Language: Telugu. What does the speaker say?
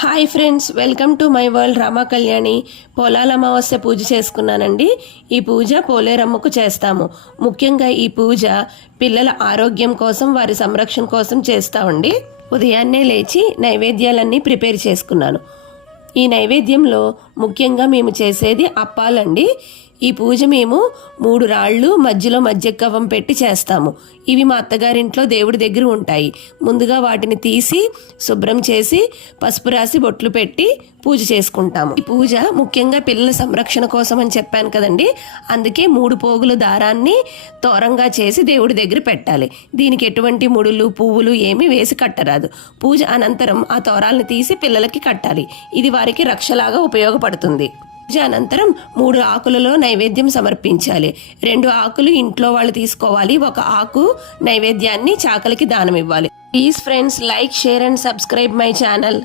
Hi friends welcome to my world Rama Kalyani. Polala Amavasya puja చేసుకున్నానండి. ఈ పూజ పోలేరమ్మకు చేస్తాము. ముఖ్యంగా ఈ పూజ పిల్లల ఆరోగ్యం కోసం వారి సంరక్షణ కోసం చేస్తామండి. ఉదయాన్నే లేచి నైవేద్యాలన్నీ ప్రిపేర్ చేసుకున్నాను. ఈ నైవేద్యంలో ముఖ్యంగా మేము చేసేది అప్పాలండి. ఈ పూజ మేము మూడు రాళ్ళు మధ్యలో మధ్యకవం పెట్టి చేస్తాము. ఇవి మా అత్తగారింట్లో దేవుడి దగ్గర ఉంటాయి. ముందుగా వాటిని తీసి శుభ్రం చేసి పసుపు రాసి బొట్లు పెట్టి పూజ చేసుకుంటాము. ఈ పూజ ముఖ్యంగా పిల్లల సంరక్షణ కోసం అని చెప్పాను కదండి. అందుకే మూడు పోగుల దారాన్ని తోరంగా చేసి దేవుడి దగ్గర పెట్టాలి. దీనికి ఎటువంటి ముడులు పువ్వులు ఏమీ వేసి కట్టరాదు. పూజ అనంతరం ఆ తోరాలను తీసి పిల్లలకి కట్టాలి. ఇది వారికి రక్షలాగా ఉపయోగపడుతుంది. అనంతరం మూడు ఆకులలో నైవేద్యం సమర్పించాలి. రెండు ఆకులు ఇంట్లో వాళ్ళు తీసుకోవాలి. ఒక ఆకు నైవేద్యాన్ని చాకలికి దానం ఇవ్వాలి please friends like share and subscribe my channel